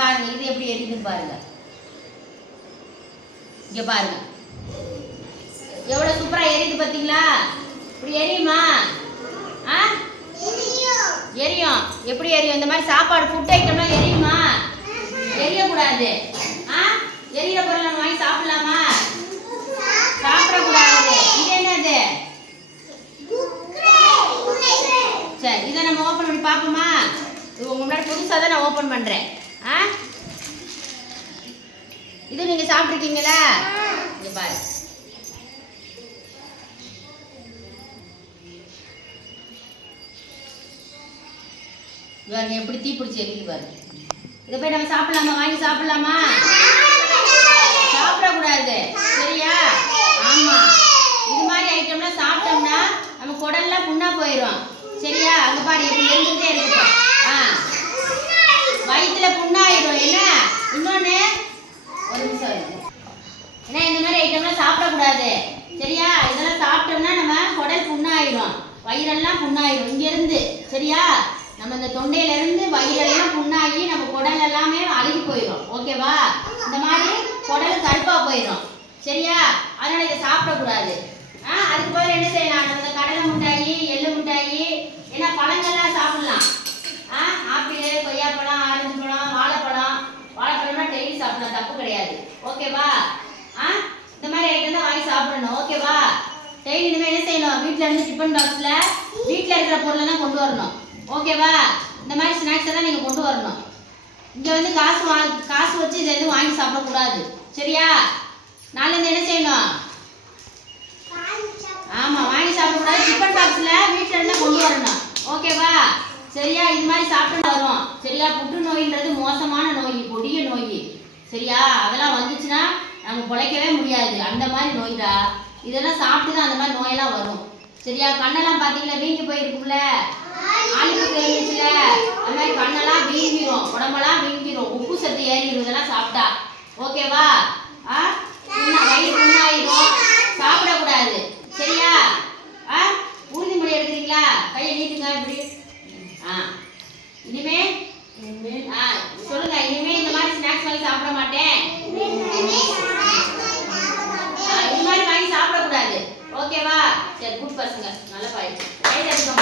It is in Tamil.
பாருங்க இது எப்படி எரியுதுன்னு பாருங்க. இங்க பாருங்க. எவ்வளவு சூப்பரா எரியுது பாத்தீங்களா? இப்படி எரியுமா? ஆ? எரியும். எப்படி எரியும்? இந்த மாதிரி சாப்பாடு ஃபுட் ஐட்டம்லாம் எரியுமா? எரியக்கூடாது. ஆ? எரியற பொருள் நம்ம வாங்கி சாப்பிடலாமா? சாப்பிடக்கூடாது. இது என்னது? சரி இதை நம்ம ஓப்பன் பண்ணி பார்ப்போமா? இது உங்க முன்னாடி புதுசாக தான் நான் ஓப்பன் பண்ணுறேன் ஆ? இது நீங்க சாப்பிட்ருக்கீங்களா இங்க பாரு. பாருங்க எப்படி தீ பிடிச்சி எரியுது பாரு. இதை போய் நம்ம சாப்பிடலாமா? வாங்கி சாப்பிடலாமா? சாப்பிடக்கூடாது. சரியா ஆமா இது மாதிரி ஐட்டம்லாம் சாப்பிட்டோம்னா நம்ம குடல்லாம் புண்ணா போயிடும் சரியா அங்க பாரு எப்படி எரிஞ்சுட்டே இருக்கு ஆ வயிற்றுல புண்ணாயிடும் என்ன இன்னொன்று ஒரு நிமிஷம் இரு. ஏன்னா இந்த மாதிரி ஐட்டம்லாம் சாப்பிடக்கூடாது சரியா இதெல்லாம் சாப்பிட்டோம்னா நம்ம குடல் புண்ணாயிடும் வயிறெல்லாம் புண்ணாயிரும். இங்கேருந்து சரியா? நம்ம இந்த தொண்டையில இருந்து வயிறெல்லாம் புண்ணாகி நம்ம குடல் எல்லாமே அழுகி போயிடும் ஓகேவா? இந்த மாதிரி குடல் கருப்பா போயிடும் சரியா? அதனால இதை சாப்பிடக்கூடாது. ஆ அதுக்கு பதில் என்ன செய்யலாம்? நம்ம இந்த கடலை மிட்டாயி எள்ளு மிட்டாயி ஏன்னா பழங்கள்லாம் சாப்பிடலாம். ஆ ஆப்பிள் கொய்யாப்பழம் ஆரஞ்சு பழம் வாழைப்பழம். வாழைப்பழம்னா டெய்லி சாப்பிடலாம் தப்பு கிடையாது. ஓகேவா? ஆ இந்த மாதிரி ஐட்டம் தான் வாங்கி சாப்பிடணும். ஓகேவா? டெய்லி இனிமேல் என்ன செய்யணும்? வீட்டில் இருந்து டிஃபன் பாக்ஸில் வீட்டில் இருக்கிற பொருளை தான் கொண்டு வரணும். ஓகேவா இந்த மாதிரி ஸ்நாக்ஸை தான் நீங்கள் கொண்டு வரணும். இங்கே வந்து காசு வா காசு வச்சு இதை எதுவும் வாங்கி சாப்பிடக்கூடாது. சரியா? நாளைக்கு என்ன செய்யணும்? ஆமாம் வாங்கி சாப்பிடக்கூடாது. டிஃபன் பாக்ஸில் வீட்டில் இருந்தால் கொண்டு வரணும். ஓகேவா சரியா? இது மாதிரி சாப்பிட்டு வரும். சரியா? புற்றுநோயின்றது மோசமான நோய் கொடிய நோய். சரியா? அதெல்லாம் வந்துச்சுன்னா நம்ம பிழைக்கவே முடியாது. அந்த மாதிரி நோய்டா? இதெல்லாம் சாப்பிட்டு தான் அந்த மாதிரி நோயெல்லாம் வரும். சரியா கண்ணெல்லாம் பார்த்தீங்களா? வீங்கி போயிருக்கும்ல? ஆளுக்கு இருந்துச்சுல? அது மாதிரி கண்ணெல்லாம் வீங்கிரும் உடம்பெல்லாம் வீங்கிரும். உப்பு சத்து ஏறி இதெல்லாம் சாப்பிட்டா ஓகேவா குட் பசங்க நல்லா பாய் கையில்